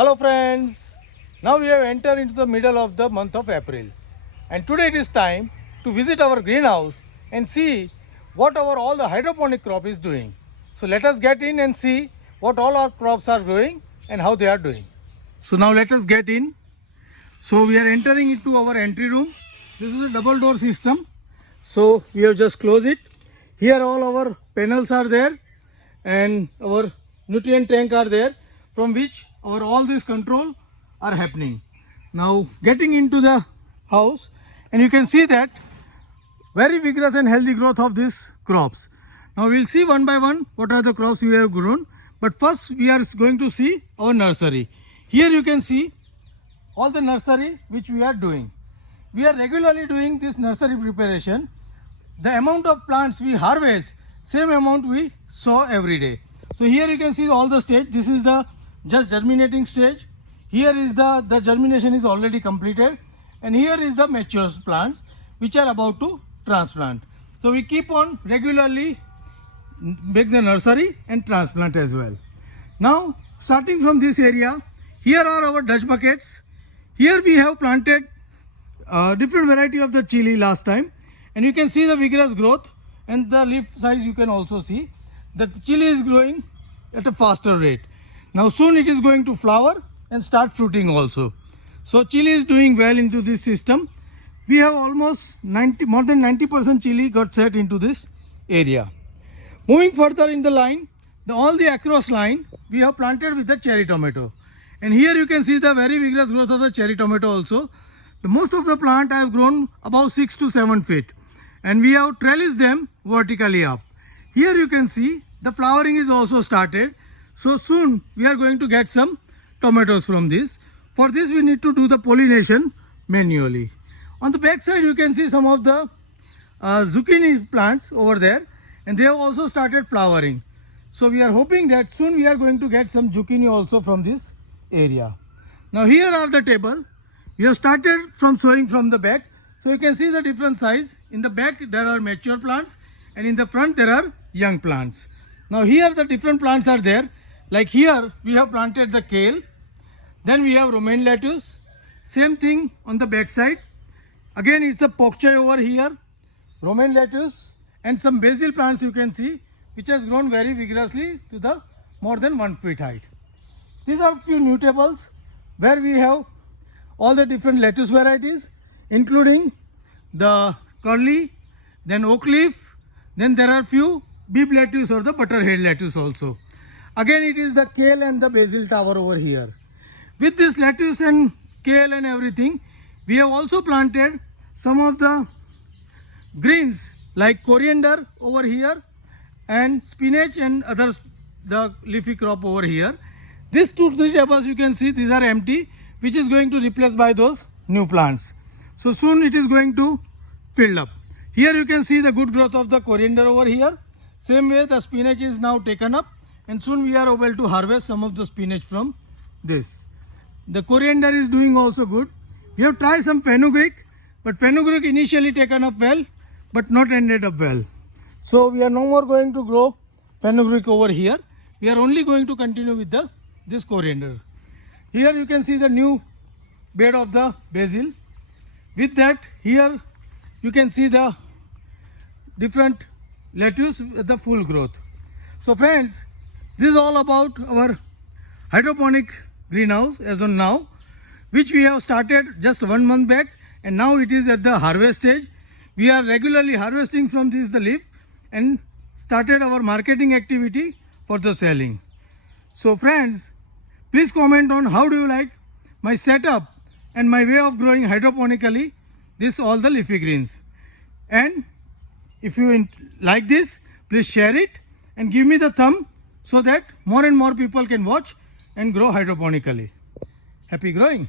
Hello friends, now we have entered into the middle of the month of April and today it is time to visit our greenhouse and see what our all the hydroponic crop is doing. So let us get in and see what all our crops are growing and how they are doing. So now let us get in. So we are entering into our entry room. This is a double door system. So we have just closed it. Here all our panels are there and our nutrient tank are there from which our all this control are happening. Now getting into the house and you can see that very vigorous and healthy growth of these crops. Now we'll see one by one what are the crops we have grown, but first we are going to see our nursery. Here you can see all the nursery which we are doing. We are regularly doing this nursery preparation. The amount of plants we harvest, same amount we sow every day. So here you can see all the stage. This is the just germinating stage. Here is the germination is already completed, and here is the mature plants which are about to transplant. So we keep on regularly make the nursery and transplant as well. Now starting from this area, here are our Dutch buckets. Here we have planted different variety of the chili last time, and you can see the vigorous growth and the leaf size. You can also see the chili is growing at a faster rate. Now soon it is going to flower and start fruiting also. So chili is doing well into this system. We have almost more than 90% chili got set into this area. Moving further in the line, all the across line we have planted with the cherry tomato. And here you can see the very vigorous growth of the cherry tomato also. The most of the plant have grown about 6 to 7 feet. And we have trellised them vertically up. Here you can see the flowering is also started. So soon we are going to get some tomatoes from this. For this we need to do the pollination manually. On the back side you can see some of the zucchini plants over there, and they have also started flowering. So we are hoping that soon we are going to get some zucchini also from this area. Now here are the table. We have started from sowing from the back. So you can see the different size. In the back there are mature plants and in the front there are young plants. Now here the different plants are there. Like here we have planted the kale. Then we have romaine lettuce. Same thing on the back side. Again it's the pok chai over here. Romaine lettuce and some basil plants you can see, which has grown very vigorously to the more than 1 feet height. These are few new tables where we have all the different lettuce varieties, including the curly, then oak leaf, then there are few beef lettuce or the butterhead lettuce also. Again it is the kale and the basil tower over here. With this lettuce and kale and everything, we have also planted some of the greens like coriander over here and spinach and others, the leafy crop over here. These 2-3 tables you can see, these are empty, which is going to replace by those new plants. So soon it is going to fill up. Here you can see the good growth of the coriander over here. Same way the spinach is now taken up, and soon we are able to harvest some of the spinach from this. The coriander is doing also good. We have tried some fenugreek, but fenugreek initially taken up well, but not ended up well. So we are no more going to grow fenugreek over here. We are only going to continue with this coriander. Here you can see the new bed of the basil. With that, here you can see the different lettuce with the full growth. So friends, this is all about our hydroponic greenhouse as on now, which we have started just 1 month back, and now it is at the harvest stage. We are regularly harvesting from this the leaf and started our marketing activity for the selling. So friends, please comment on how do you like my setup and my way of growing hydroponically this all the leafy greens. And if you like this, please share it and give me the thumb so that more and more people can watch and grow hydroponically. Happy growing!